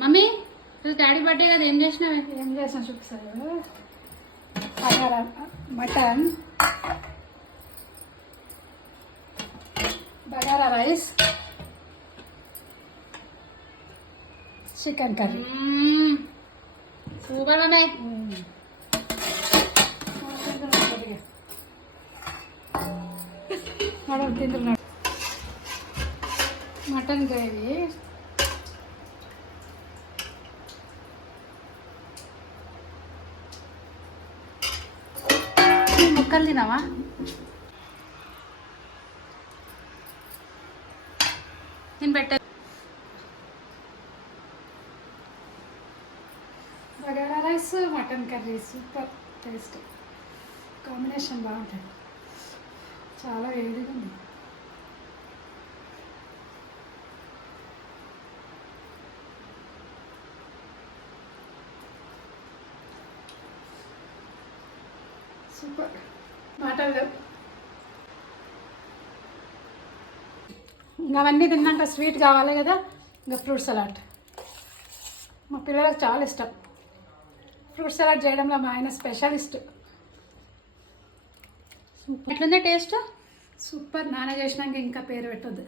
Mummy daddy birthday కదా, ఏం చేసినావే? ఏం చేసిన చూపిస్తారు. బగారా మటన్, bagara rice, chicken curry. Super mummy. తింటున్నాడు. మటన్ గ్రేవీ, ముక్కలు తినావా? నేను పెట్ట bagara rice, mutton curry super taste combination బాగుంటుంది. చాలా వేడిగా ఉంది. సూపర్ మాటలు. ఇంకా అవన్నీ తిన్నాక స్వీట్ కావాలి కదా, ఇంకా ఫ్రూట్ సలాడ్. మా పిల్లలకు చాలా ఇష్టం. ఫ్రూట్ సలాడ్ చేయడంలో మా ఆయన స్పెషలిస్ట్. ఎట్లుంది టేస్ట్? సూపర్. నాన్న చేసినాక ఇంకా పేరు పెట్టొద్దు.